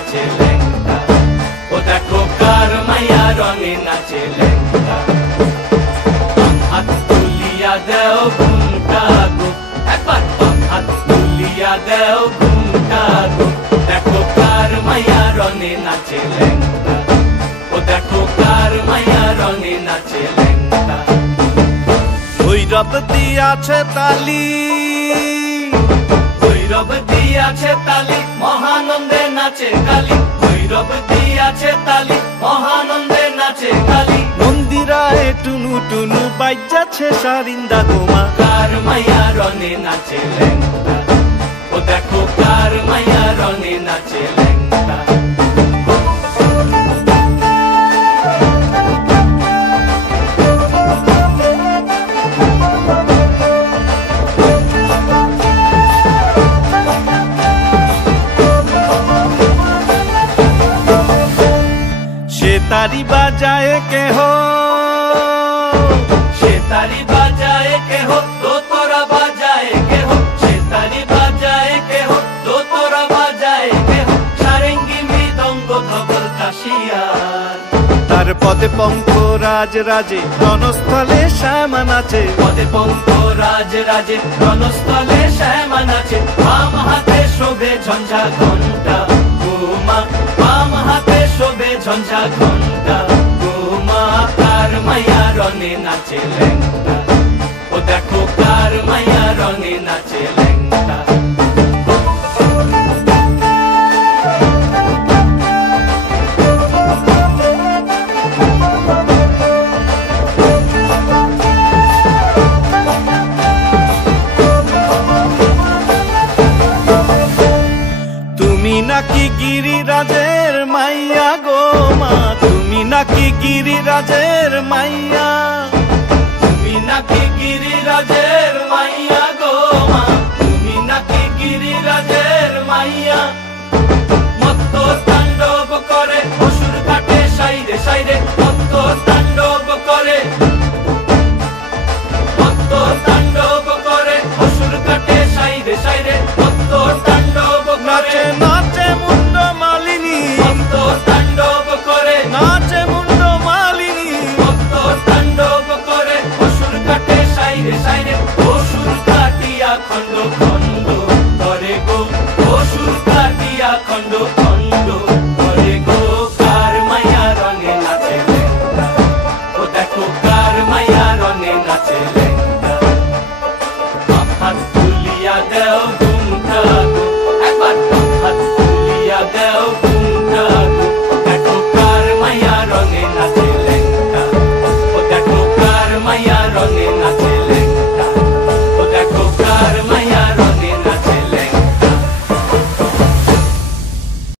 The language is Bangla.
নাচে ল্যাংটা, ও দেখো কার মাইয়া রঙে নাচে ল্যাংটা। হাত তুলিয়া দেও ঘুমটা গো, একবার হাত তুলিয়া দেও ঘুমটা গো, দেখো কার মাইয়া রঙে নাচে ল্যাংটা, ও দেখো কার মাইয়া রঙে নাচে ল্যাংটা। ভৈরব দিয়াছে তালি, ভৈরব দিয়াছে তালি, মহানন্দে নাচে কালী, ভৈরব দিয়াছে তালি, মহানন্দে নাচে কালী। মন্দিরায় টুনু টুনু বাজ্যাছে সারিন্দা গোমা, কার মাইয়া রঙে নাচে ল্যাংটা, ও দেখো কার মাইয়া রঙে নাচে ল্যাংটা। সে তারি বাজায় কেহ, সে তারি বাজায় কেহ, দোতরা বাজায় কেহ, সে তারি বাজায় কেহ, দোতরা বাজায় কেহ, সারেঙ্গি মৃদঙ্গ ধবল কাশিয়ার। তার পদে পঙ্ক রাজ রাজে রণস্থলে শ্যামা নাচে, পদে পঙ্ক রাজ রাজে রণস্থলে শ্যামা নাচে। বাম হাতে শোভে ঝঞ্ঝা ঘণ্টা গোমা, বাম হাতে শোভে ঝঞ্ঝা ঘণ্টা গোমা। কার মাইয়া রঙে নাচে ল্যাংটা, ও দেখো কার মাইয়া রঙে নাচে ল্যাংটা। তুমি নাকি গিরিরাজের মাইয়া গো মা, তুমি নাকি গিরিরাজের মাইয়া, তুমি নাকি গিরিরাজের মাইয়া গো মা, তুমি নাকি গিরিরাজের মাইয়া। মত্ত তাণ্ডব করে অসুর কাটে সাইরে সাইরে, মত্ত তাণ্ডব করে, মত্ত তাণ্ডব করে অসুর কাটে সাইরে সাইরে, মত্ত তাণ্ডব করে। নাচে নাচে মুন্ড মালিনী, মত্ত তাণ্ডব করে, নাচে মুন্ড মালিনী, মত্ত তাণ্ডব করে অসুর কাটে সাইরে সাইরে, অসুর কাটিয়া খণ্ড